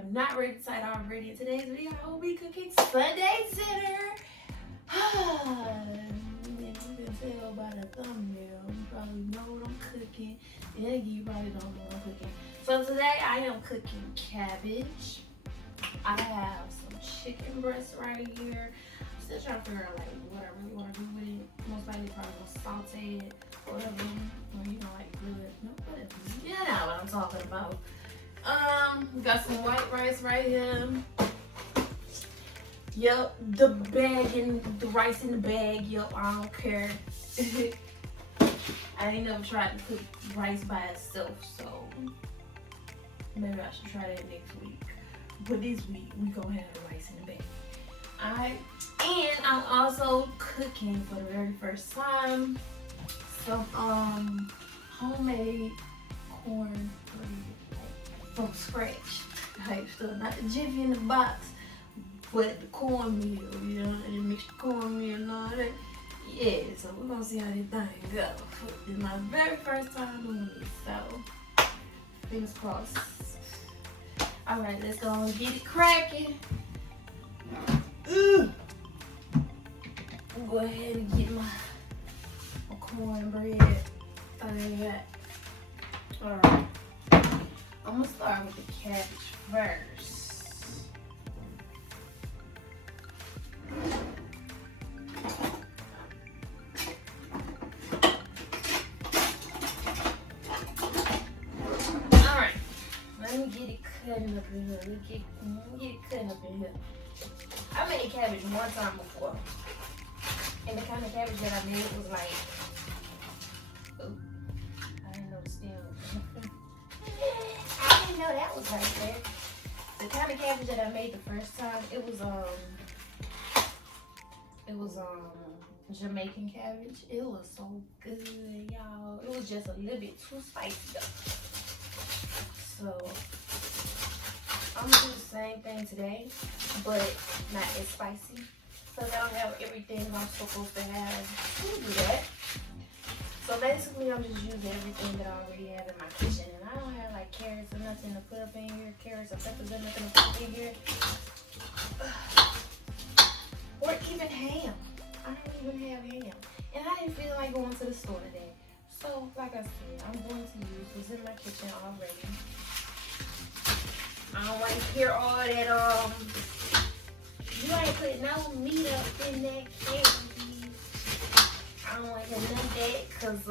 am not ready to start already. In today's video, I will be cooking Sunday dinner. You can tell by the thumbnail, you probably know what I'm cooking. And you probably don't know what I'm cooking. So today I am cooking cabbage. I have some chicken breast right here. I'm still trying to figure out like what I really want to do with it. Most likely probably gonna saute it or whatever. Or you know, like grill it. No, whatever. You know what I'm talking about. Got some white rice right here. Yep, the bag and the rice in the bag. Yep, I don't care. I ain't never tried to cook rice by itself, so maybe I should try that next week. But this week we gonna have the rice in the bag. Alright, and I'm also cooking for the very first time some homemade corn from scratch type stuff. Not the jiffy in the box, but the cornmeal, you know, and mix the cornmeal and all that. Yeah, so we're gonna see how this thing go. It's my very first time doing it, so fingers crossed. Alright, let's go and get it cracking. I'll go ahead and get my cornbread thing. Alright. I'm gonna start with the cabbage first. Alright, let me get it cutting up in here. Let me get it cutting up in here. I made cabbage one time before. And the kind of cabbage that I made was like, ooh, I didn't know the stem was I didn't know that was right there. The kind of cabbage that I made the first time, it was Jamaican cabbage. It was so good, y'all. It was just a little bit too spicy though. So I'm gonna do the same thing today, but not as spicy. So that I have everything I'm supposed to have to do that. So basically, I'm just using everything that I already have in my kitchen. And I don't have like carrots or nothing to put up in here. Carrots or peppers or nothing to put in here. Or even ham. I don't even have ham. And I didn't feel like going to the store today. So, like I said, I'm going to use what's in my kitchen already. I don't want to hear all that, you ain't putting no meat up in that cabbage. I don't want to hear none of that, cause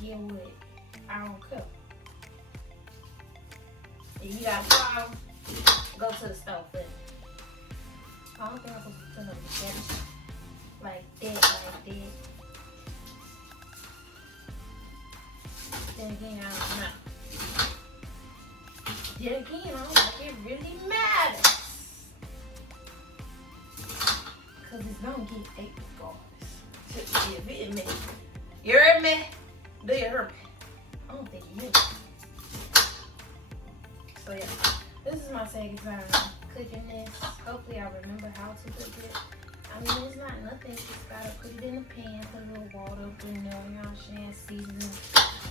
get what? I don't cook. If you got a problem, go to the stove. But I don't think I'm supposed to put up the cabbage like that. Then again, I don't know. Then again, I don't think it really matters. Cause it's gonna get ate regardless. You hear me? You heard me? Do you hear me? I don't think you hear me. So yeah, this is my second time cooking this. Hopefully I remember how to cook it. I mean, it's not nothing. Just gotta put it in the pan, put a little water up in there, you know what I'm saying? Seasoning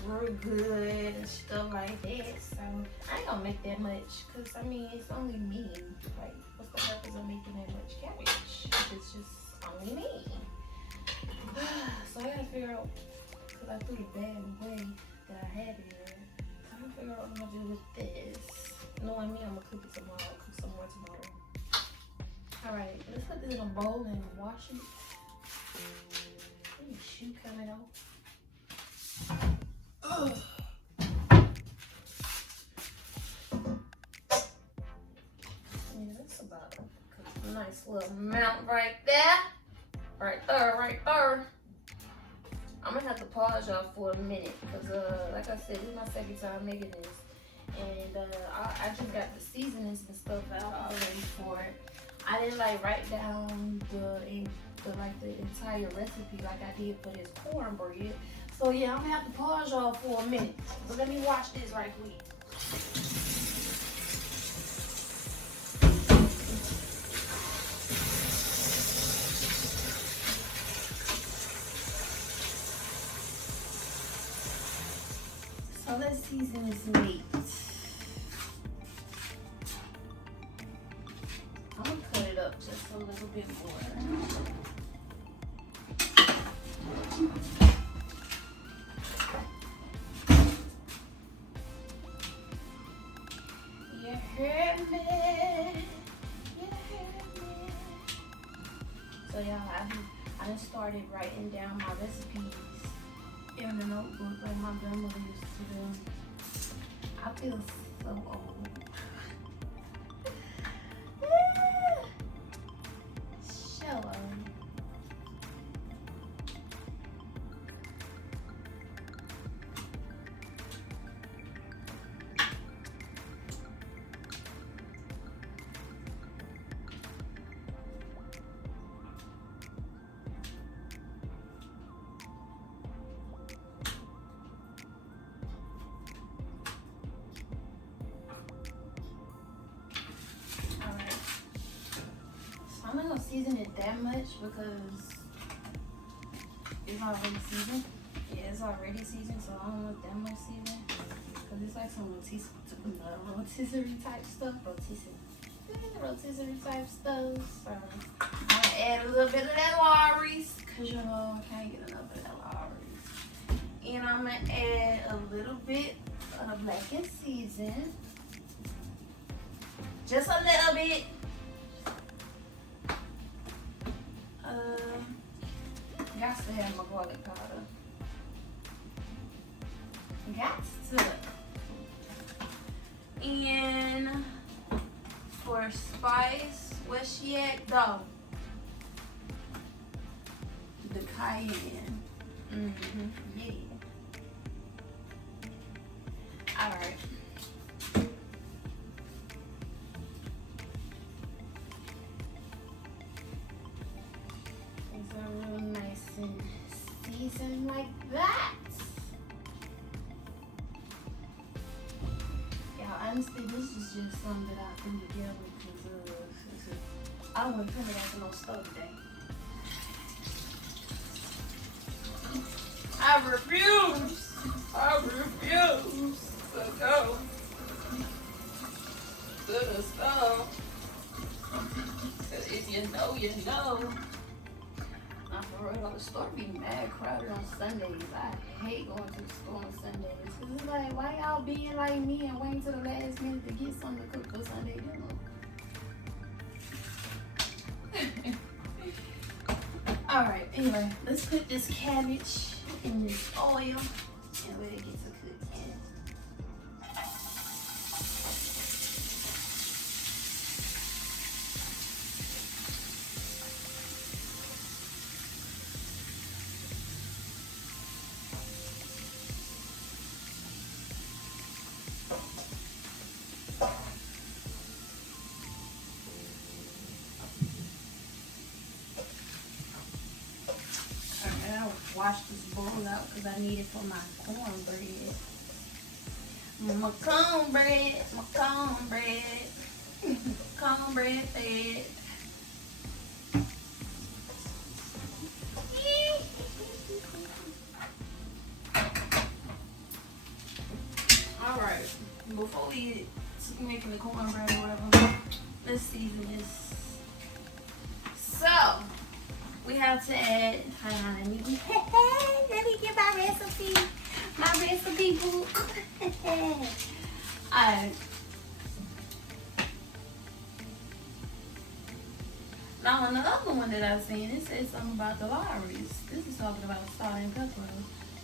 real good and stuff like that. So I ain't gonna make that much, cause I mean it's only me. Like, what's the purpose of making that much cabbage? It's just only me. So I gotta figure out, cause I threw the bag away that I had in there. So I gotta figure out what I'm gonna do with this. Knowing me, I'm gonna cook it tomorrow. Cook some more tomorrow. Alright, let's put this in a bowl and wash it. Any shoe coming out? Ugh. Yeah, that's about a nice little amount right there. Right there. I'm gonna have to pause y'all for a minute because, like I said, this is my second time making this. And I just got the seasonings and stuff out already for it. I didn't like write down the entire recipe like I did for this cornbread. So yeah, I'm gonna have to pause y'all for a minute. So let me watch this right quick. So let's season this meat. I'm gonna cut it up just a little bit more. You heard me. You heard me. So y'all, I done started writing down my recipes in the notebook like my grandmother used to do. I feel so old. So old. I'm not gonna season it that much because it's already seasoned. Yeah, it's already seasoned, so I don't want that much seasoning. Cause it's like some rotisserie type stuff. Rotisserie type stuff. So I'm gonna add a little bit of that Lawry's, cause you know I can't get enough of that Lawry's. And I'm gonna add a little bit of the blackened season. Just a little bit. Got to have my garlic powder. Got to. And for spice, where's she at though? The cayenne. Yeah. Alright. Real nice and seasoned like that. Y'all, honestly, this is just something that I threw together because I don't want to turn it out to no stove today. I refuse to go to the stove. Cause if you know, you know. For real, the store be mad crowded on Sundays. I hate going to the store on Sundays. Cause it's like, why y'all being like me and waiting to the last minute to get something to cook for Sunday dinner? Alright, anyway, let's put this cabbage in this oil and let it get to cooking. Wash this bowl out because I need it for my cornbread. My cornbread fed. Alright, before we making the cornbread or whatever, let's season this. So, we have to add, let me get my recipe book. Alright. Now on the other one that I've seen, it says something about the Lawry's. This is talking about salt and pepper.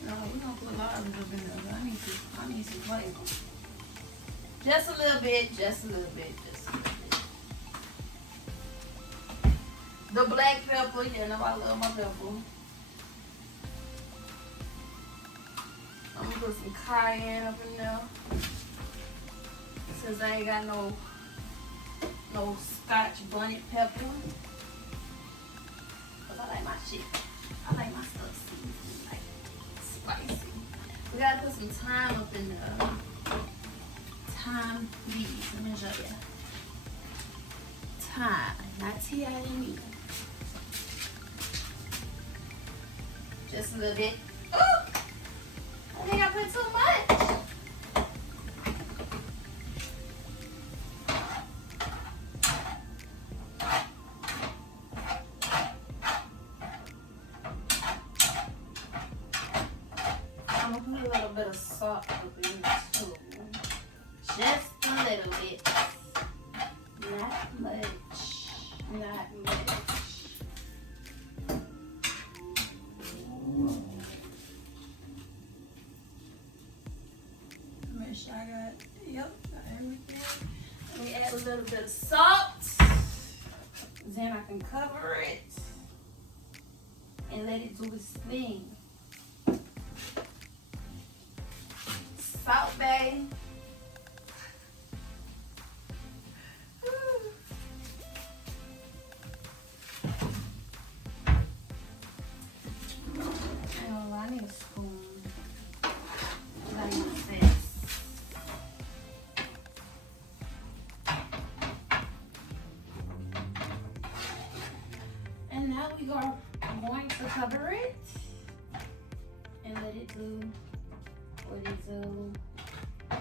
No, we're gonna put Lawry's up in there. I need some flavor. Just a little bit. The black pepper, you know I love my pepper. I'm gonna put some cayenne up in there. Since I ain't got no Scotch bonnet pepper. Cause I like my shit. I like my stuff seasoned, like spicy. We gotta put some thyme up in there. Thyme leaves. Let me show you. Thyme, not T-I-M-E. Just a little bit. Ooh! I think I put too much. glue too. Just a little bit. Not much. Not much. Make sure I got everything. Let me add a little bit of salt. Then I can cover it and let it do its thing. Salt Bay. Oh, I need a spoon. I need this. And now we are going to cover it and let it do what it do. I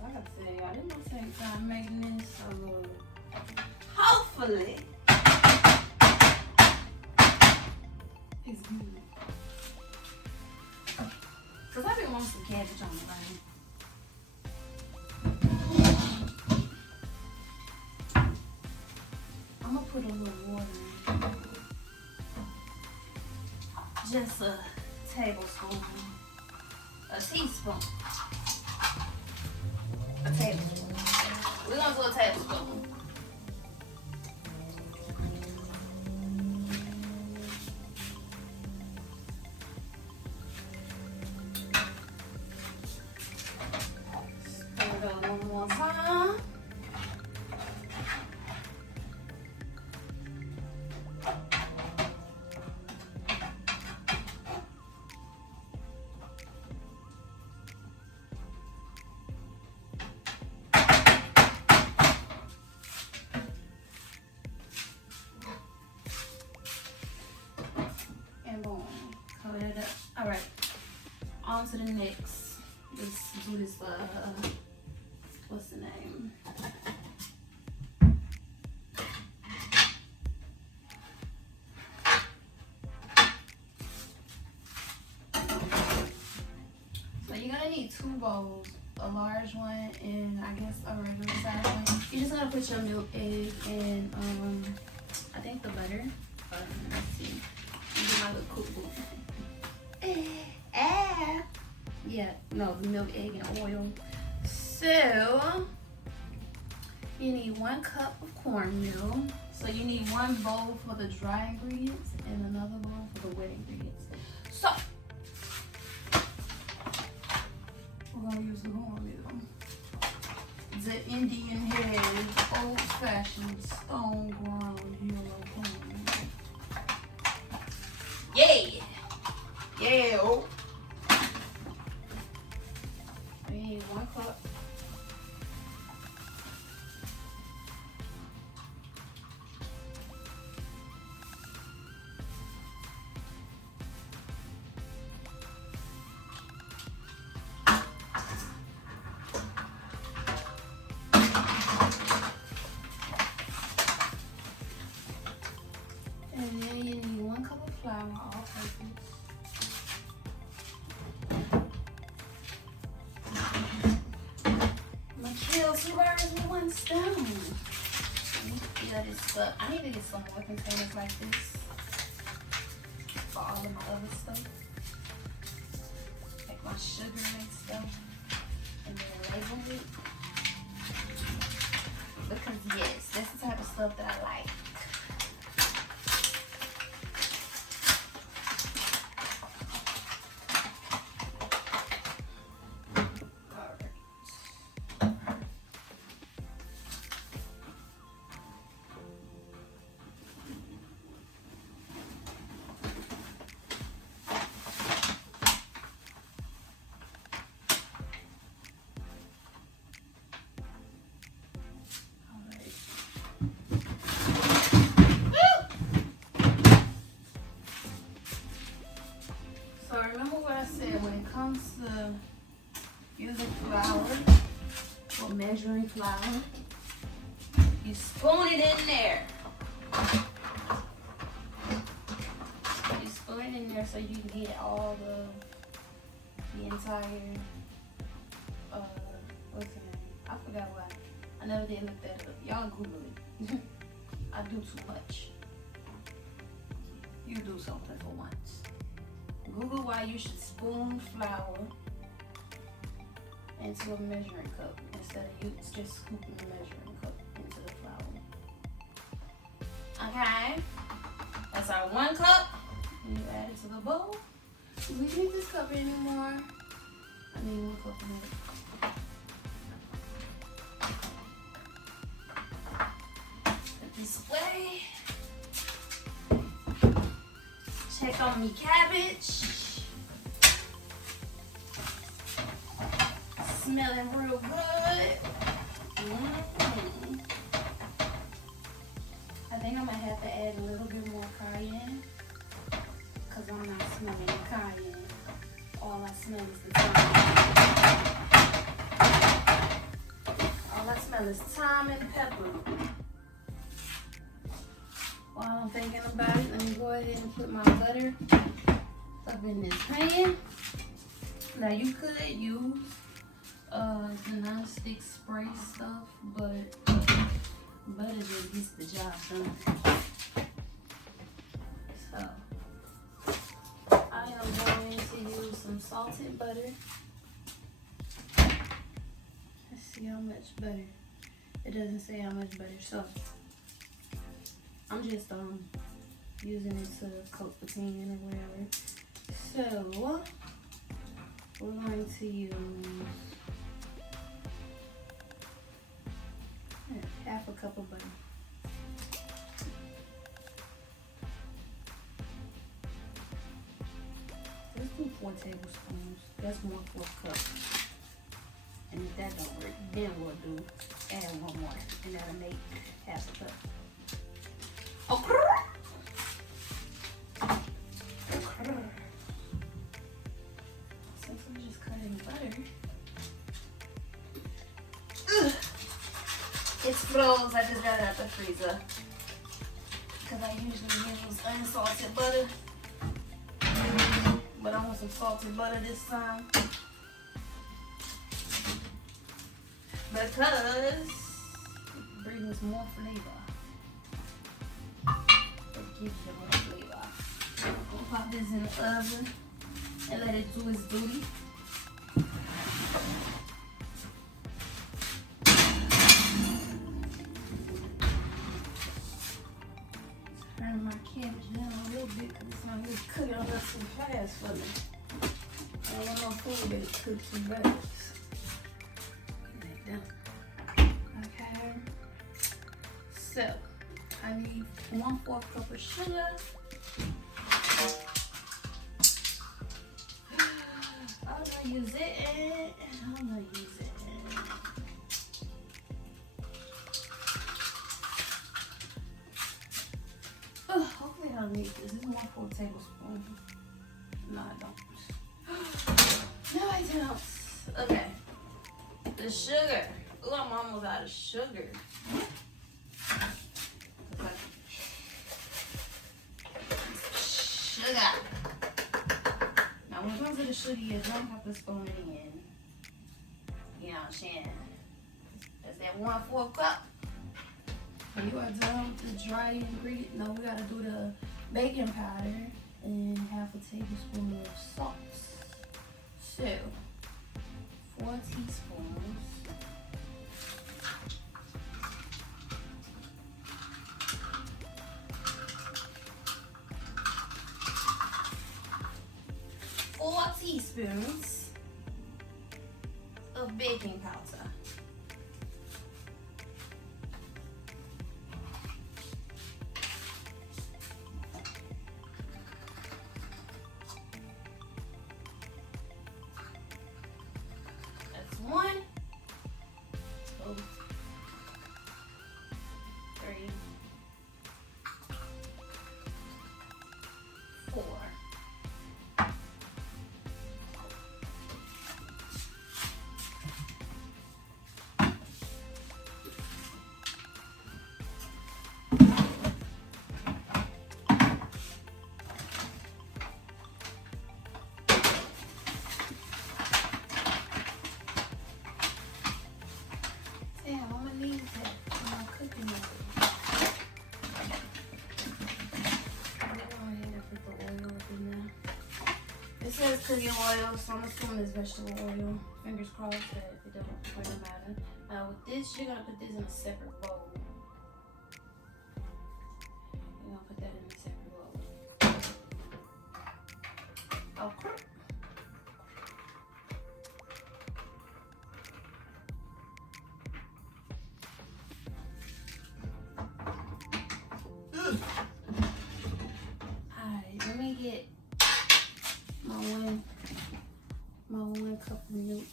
gotta say, I didn't take time making this, so hopefully it's good. Cause I've been wanting some cabbage on the line. I'm gonna put a little water in. Just a tablespoon. A teaspoon. A tablespoon. We're gonna do a tablespoon. Stir it up one more time. Alright, on to the next. Let's do this, what's the name? So you're gonna need 2 bowls, a large one and I guess a regular size one. You're just gonna put your milk, egg, and I think the butter. Let's see. Do my little cookbook. Yeah, no, the milk, egg, and oil. So you need 1 cup of cornmeal. So you need 1 bowl for the dry ingredients and another bowl for the wet ingredients. So we're gonna use the cornmeal. The Indian head, old-fashioned, stone-ground yellow cornmeal. Yeah. Yeah. Oh. We need 1 cup. And then you need 1 cup of flour, all purpose. Kill 2 birds with 1 stone. Let me fill this up. I need to get some more containers like this for all of my other stuff. Like my sugar and stuff. And then label it. Because yes, that's the type of stuff that I like. So remember what I said, when it comes to using flour or measuring flour, you spoon it in there. You spoon it in there so you can get all the entire never did look that up. Y'all Google it. I do too much. You do something for once. Google why you should spoon flour into a measuring cup instead of you just scooping the measuring cup into the flour. Okay, that's our 1 cup. You add it to the bowl. We don't need this cup anymore. I need 1 cup in it. Put this away. Check on me cabbage. Smelling real good. I think I might have to add a little bit more cayenne because I'm not smelling the cayenne. All I smell is the thyme. All I smell is thyme and pepper. While I'm thinking about it, let me go ahead and put my butter up in this pan. Now you could use the non-stick spray stuff, but butter just gets the job done. So I am going to use some salted butter. Let's see how much butter. It doesn't say how much butter, so I'm just using it to coat the pan or whatever. So we're going to use half a cup of butter. Let's do 4 tablespoons. That's more for a cup. And if that don't work, then we'll do add 1 more, and that'll make half a cup. Okay. Since I'm just cutting butter, it's froze. I just got it out the freezer because I usually use unsalted butter, but I want some salted butter this time because it brings more flavor. Gives you more flavor. We'll pop this in the oven and let it do its duty. Turn my cabbage down a little bit because it's not really cooking up too fast for me. I don't want no food that it cooks too fast. Okay. So I need 1/4 cup of sugar. I'm gonna use it. Hopefully I don't need this. This is 1/4 tablespoon. No, I don't. No, I don't. Okay. The sugar. Ooh, I'm almost out of sugar. Sugar. Now when it comes to the sugar, you don't have to spoon it in. You know what I'm saying? That's that 1/4 cup. When you are done with the dry ingredient, no, we gotta do the baking powder and half a tablespoon of salt. So 4 teaspoons. Teaspoons of baking powder. That's 1, 2, 3, 4. cooking oil, so I'm assuming it's vegetable oil. Fingers crossed that it doesn't matter. Now with this, you're gonna put this in a separate bowl. You're gonna put that in a separate bowl. Okay. Alright, let me get my one cup of milk.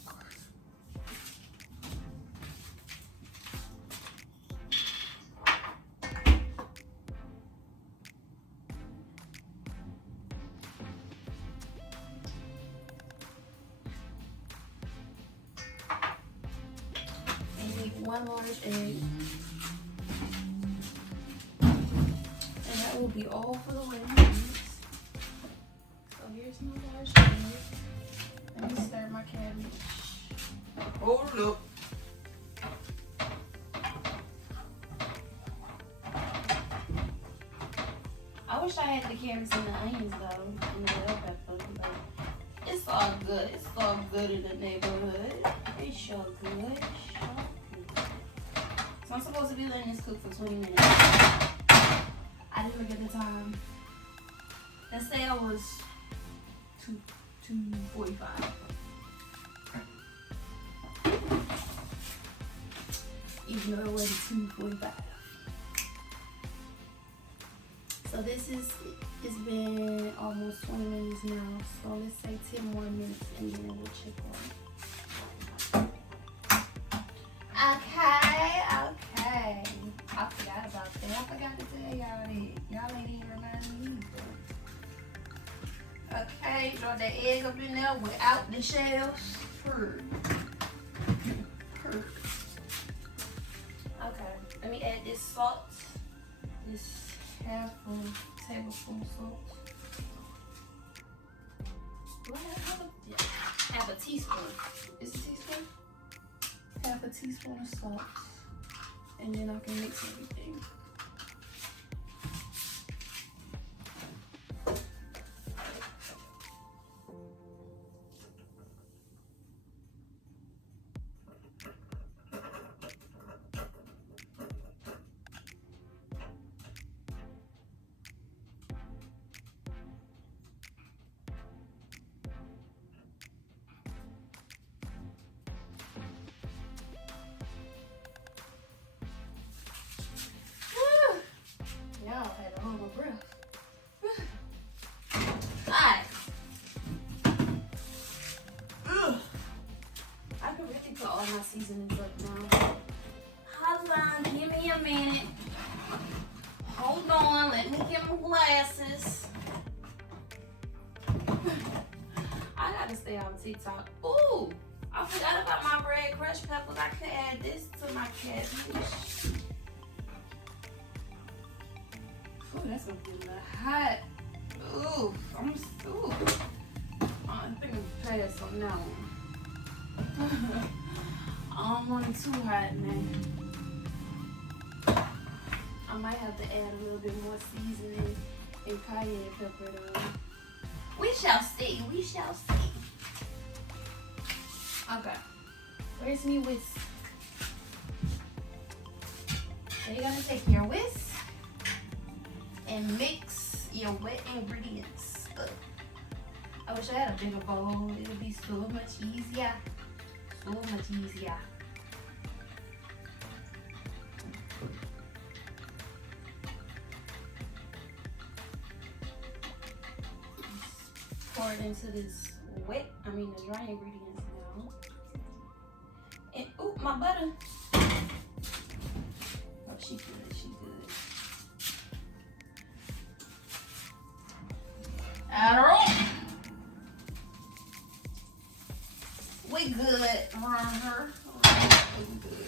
One large egg, and that will be all for the wedding. So here's my large egg. Let me stir my cabbage. Hold up. I wish I had the carrots and the onions though, and the bell pepper, but it's all good. It's all good in the neighborhood. It's sure good. So I'm supposed to be letting this cook for 20 minutes. I didn't look at the time. Let's say I was 2:45. Even though it wasn't 2:45. So this is, it's been almost 20 minutes now. So let's say 10 more minutes and then we'll check on it. Okay. I forgot about that. I forgot to tell y'all that. Y'all ain't even remind me either. Okay, throw that egg up in there without the shells. Okay, let me add this salt. This half a tablespoon salt. Do I have a teaspoon? Is it a teaspoon? Half a teaspoon of salt, and then I can mix everything. Y'all had a hold my breath. Alright. I can really put all my seasonings up now. Hold on, give me a minute. Hold on, let me get my glasses. I gotta stay on TikTok. Ooh, I forgot about my red crushed peppers. I could add this to my cabbage. Ooh, that's gonna be a little hot. Ooh, I think I'm pass on that one. I don't want it too hot, man. I might have to add a little bit more seasoning and cayenne pepper though. We shall see. We shall see. Okay. Where's me whisk? So you're gonna take your whisk and mix your wet ingredients up. I wish I had a bigger bowl. It would be so much easier. So much easier. Pour it into this the dry ingredients now. And ooh, my butter. Oh, she good, she good. Alright. We good around her. We good.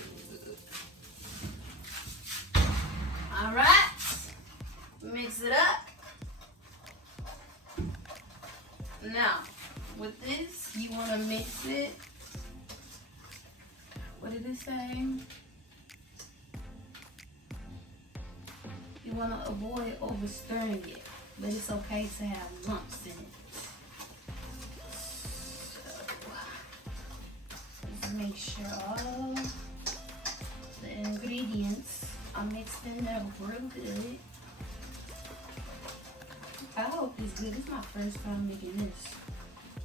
Alright. Mix it up. Now, with this, you want to mix it. What did it say? You want to avoid overstirring it, but it's okay to have lumps in it. make sure all the ingredients are mixed in up real good. I hope it's good. It's my first time making this.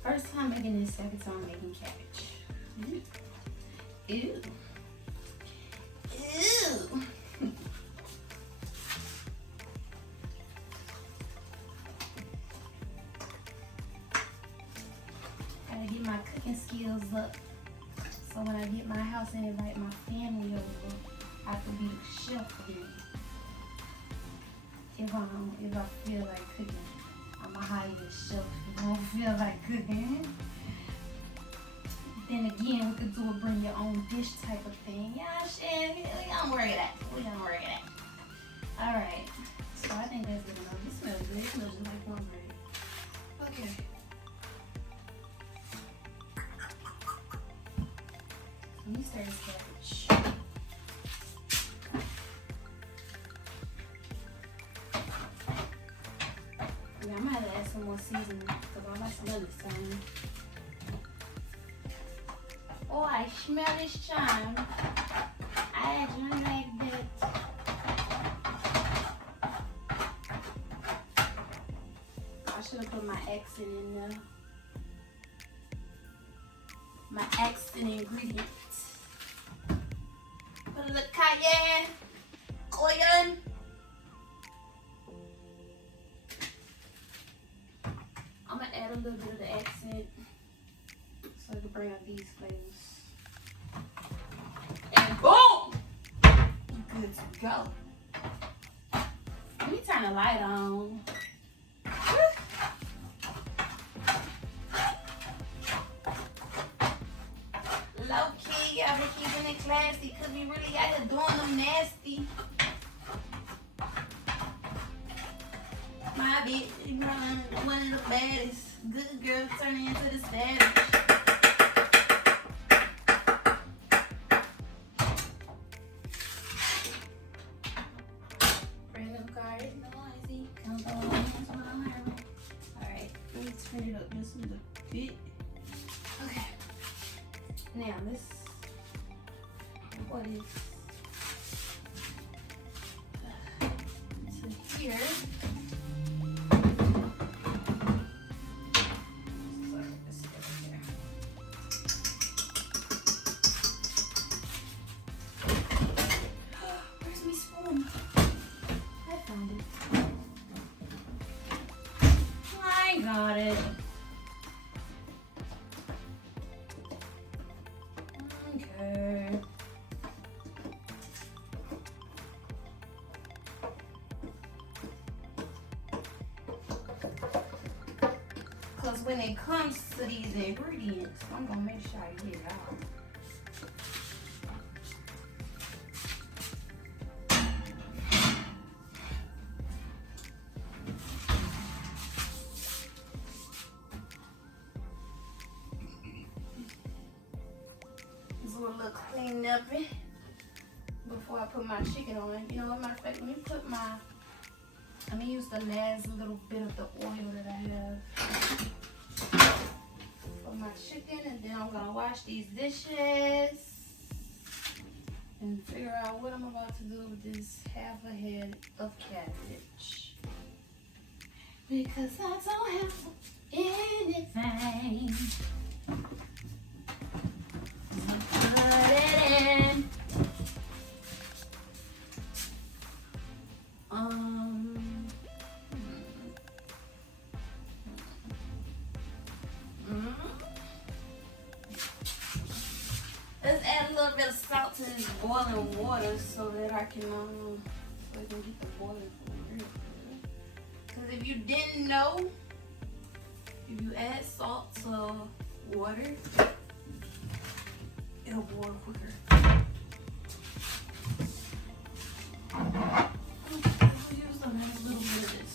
First time making this, second time making cabbage. Ew. Ew. Gotta get my cooking skills up. So when I get my house and invite my family over, I can be the chef then. If I feel like cooking, I'ma hire the chef. If I don't feel like cooking, then again we could do a bring your own dish type of thing. Yeah, shit, we gonna work it out. We gonna work it out. All right. So I think that's good enough. It smells good. It smells just like cornbread. Okay. Let me stir this cabbage. Yeah, I might have to add some more seasoning because all I smell is something. Oh, I smell this chime. I don't like that. I should have put my accent in there. My accent ingredients. Put a little cayenne, cayenne. I'm gonna add a little bit of the accent so I can bring out these flavors. And boom! Good to go. Let me turn the light on. Low key, I've been keeping it classy because we really out here doing them nasty. My bitch, one of the baddest. Good girl turning into the savage. Random card is noisy. Count the lines while I'm around. Alright, let me turn it up just a little bit. Okay. Now this, what is to here? Where's my spoon? I found it. I got it. Okay. Because when it comes to these ingredients, I'm going to make sure I get it out. This will look clean up before I put my chicken on it. You know what, matter of fact, let me put my, let me use the last little bit of the oil that I have for my chicken, and then I'm gonna wash these dishes and figure out what I'm about to do with this half a head of cabbage. Because I don't have anything. So put it in. Let's add a little bit of salt to this boiling water so that I can get the boiling for real. Because if you didn't know, if you add salt to water, it'll boil quicker. I'll use a nice little bit of this.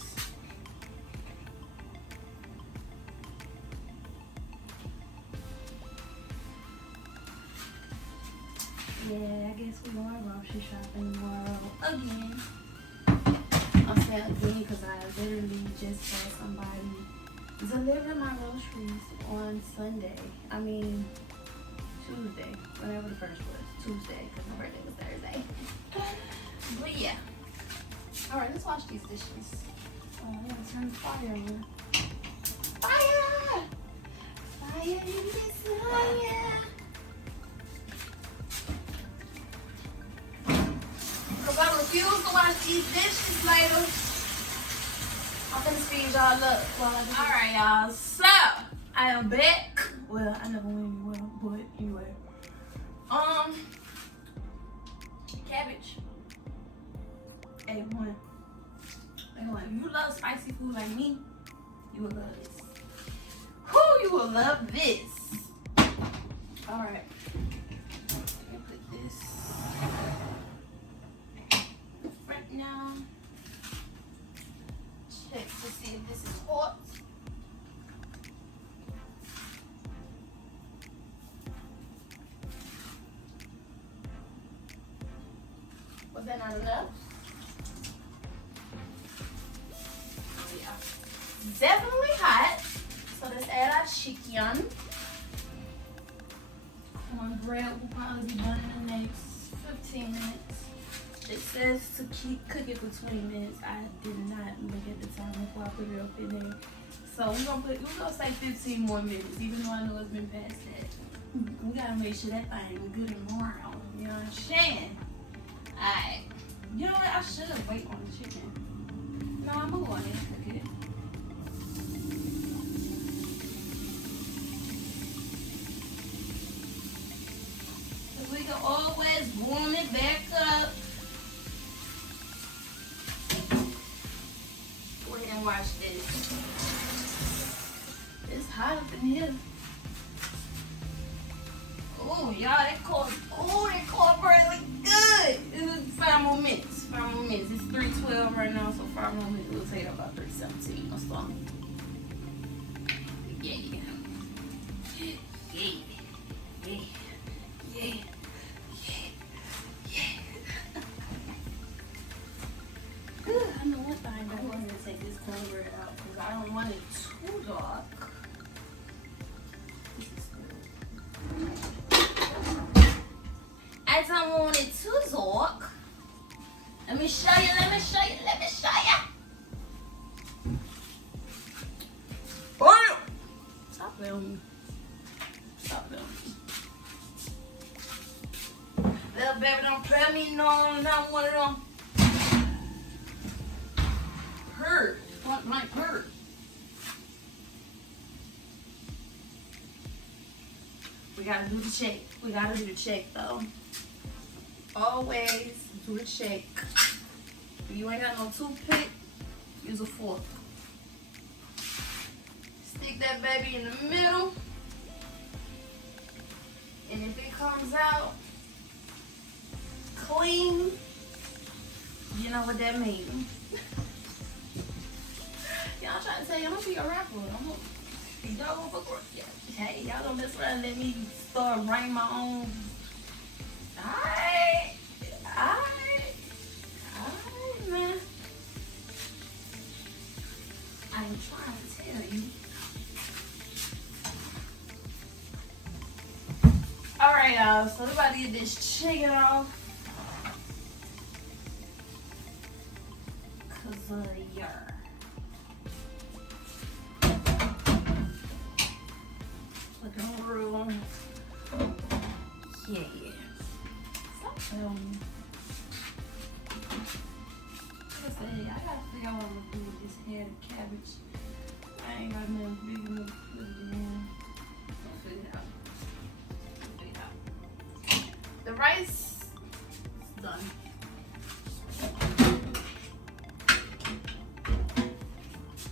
Yeah, I guess we're going grocery shopping tomorrow again. I'm saying again because I literally just had somebody deliver my groceries on Sunday. I mean, Tuesday, whenever the first was. Tuesday, because my birthday was Thursday. But yeah. Alright, let's wash these dishes. Oh, I gotta turn the fire on. Fire! Fire in this fire! Because I refuse to wash these dishes later. I'm gonna speed y'all up while I do this. Alright, y'all. So, I am back. Well, I never went anywhere, but anyway. Cabbage. A1. If you love spicy food like me, you will love this. Who you will love this. Alright. Let me put this right now. Check to see if this is hot. Was that not enough? Oh yeah. Definitely hot. So let's add our chicken. Cornbread will probably be done in the next 15 minutes. It says to cook it for 20 minutes. I did not look at the time before I put it up in there. So we're gonna say 15 more minutes, even though I know it's been past that. We gotta make sure that thing is good and brown. You understand? Alright. You know what? I should have waited on the chicken. No, I'm gonna go ahead and cook it. We can always warm it back up. Go ahead and wash this. It's hot up in here. Oh, y'all, that cornbread look good. It's 5 more minutes. 5 more minutes. It's 3:12 right now, so 5 more minutes. It'll take about 3:17 or something. Yeah. I know one thing. I'm going to take this cornbread out because I don't want it too dark. I don't want it too dark. Let me show you. Oh! Stop playing me. Little baby, don't play me no, not one of them. Hurt. What might hurt? We gotta do the shake. We gotta do the shake though. Always do the shake. If you ain't got no toothpick, use a fork. Stick that baby in the middle. And if it comes out clean, you know what that means. Y'all trying to tell you I'm gonna be a rapper. Y'all gonna fuck with it. Hey, y'all gonna mess around and let me start writing my own. Alright, man. I'm trying to tell you. Alright, y'all, so we're about to get this chicken off. Cause of your. Looking real. Yeah. Stop telling me. Like I said, I gotta figure out what I'm gonna do with this head of cabbage. I ain't got nothing big enough to put it in. I'll figure it out. The rice is done.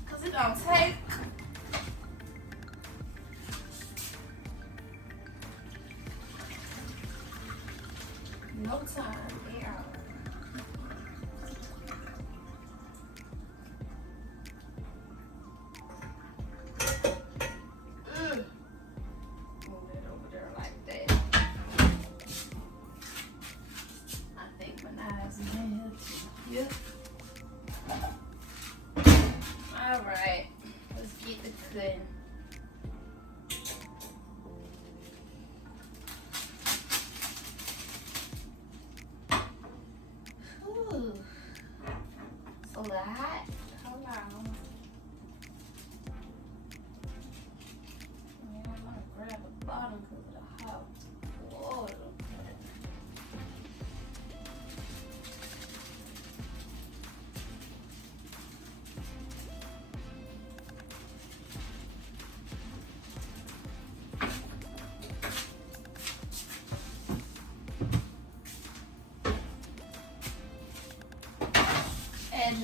Cause it don't take no time. Yeah. Move that over there like that. I think my knives in here too. Yep. Alright. Let's get the cutting.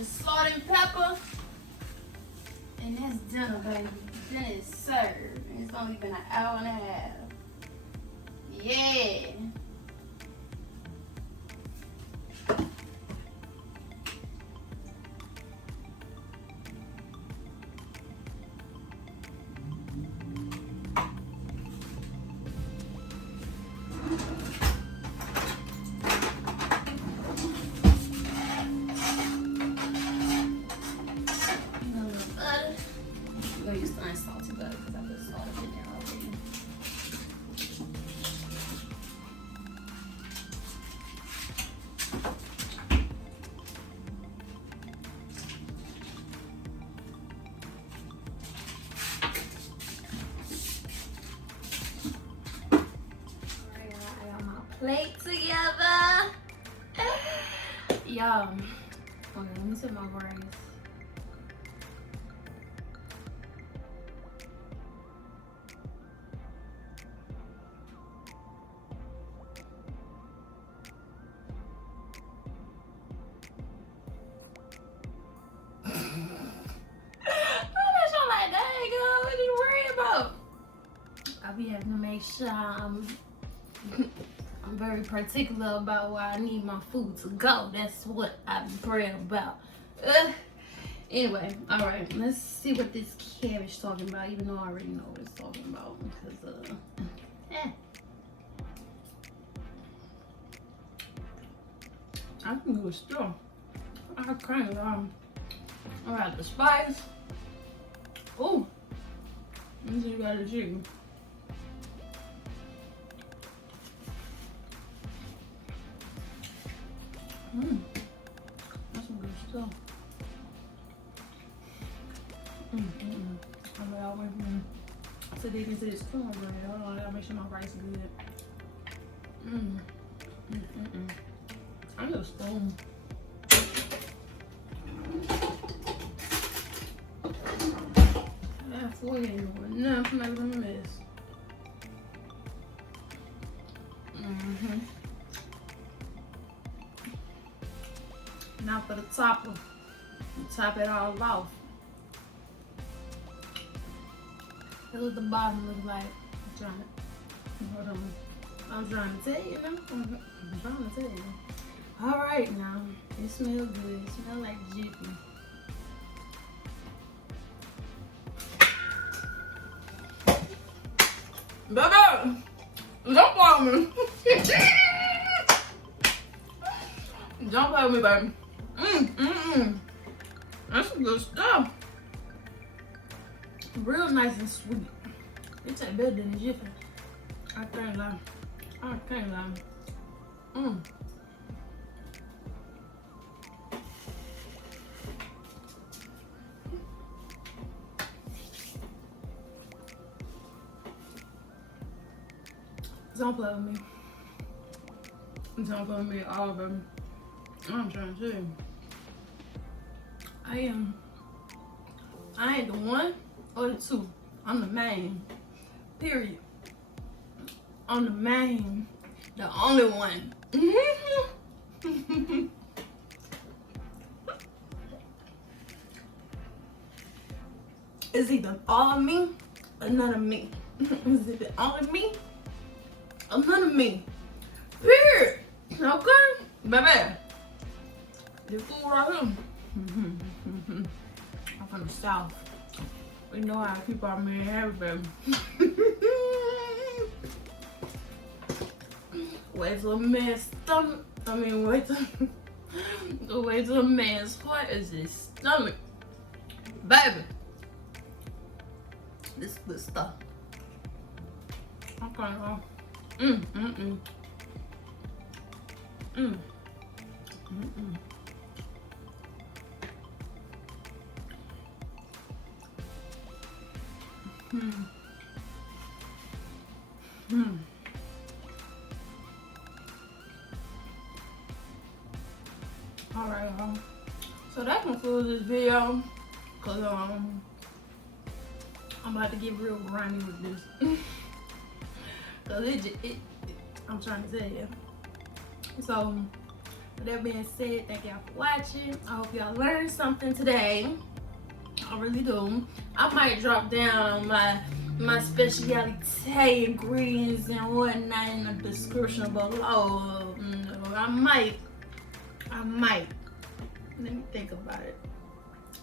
the salt and pepper. And that's dinner, baby. Dinner is served. And it's only been an hour and a half. Yeah. Salty butter because I put salt in there already. Alright, I got my plate together. Yum. Okay, let me set my rice. I be having to make sure I'm very particular about where I need my food to go. That's what I be praying about. Anyway, all right, let's see what this cabbage talking about, even though I already know what it's talking about. Because, I can do it still. I kind of, I got the spice. Oh, and you got the chicken. That's some good stuff. I'm all wait to dig into this cornbread. Hold on, I gotta make sure my rice is good. I need a spoon. That foil ain't doing nothing, making a mess. Now for the topper, top it all off. That's what the bottom looks like. I'm trying to tell you now. I'm trying to tell you. All right now, it smells good. It smells like Jiffy. Baby, don't play with me. Don't play with me, baby. That's some good stuff. Real nice and sweet. It tastes better than the Jiffy. I can't lie. I can't lie. Don't play with me. Don't play with me at all, baby. I'm trying to tell you. I ain't the one or the two. I'm the main. Period. I'm the main. The only one. It's either all of me or none of me. It's either all of me or none of me. Period. Okay? Baby. This food right here. I'm from the South. We know how to keep our men happy, baby. Wait till a man's stomach. Wait till a man's heart is his stomach. Baby. This is good stuff. Okay, Alright, so that concludes this video. Cause I'm about to get real grimy with this. Cause I'm trying to tell you. So With that being said, thank y'all for watching. I hope y'all learned something today. I really do. I might drop down my specialty ingredients and whatnot in the description below. I might. Let me think about it.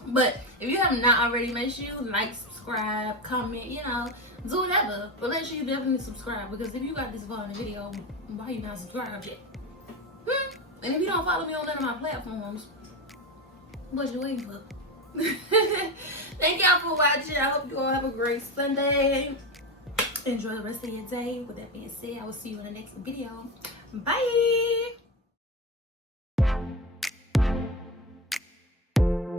But if you have not already, make sure you like, subscribe, comment, you know, do whatever. But make sure you definitely subscribe, because if you got this far in the video, why you not subscribed yet? And if you don't follow me on none of my platforms, what you waiting for? Thank y'all for watching. I hope you all have a great Sunday. Enjoy the rest of your day. With that being said, I will see you in the next video. Bye.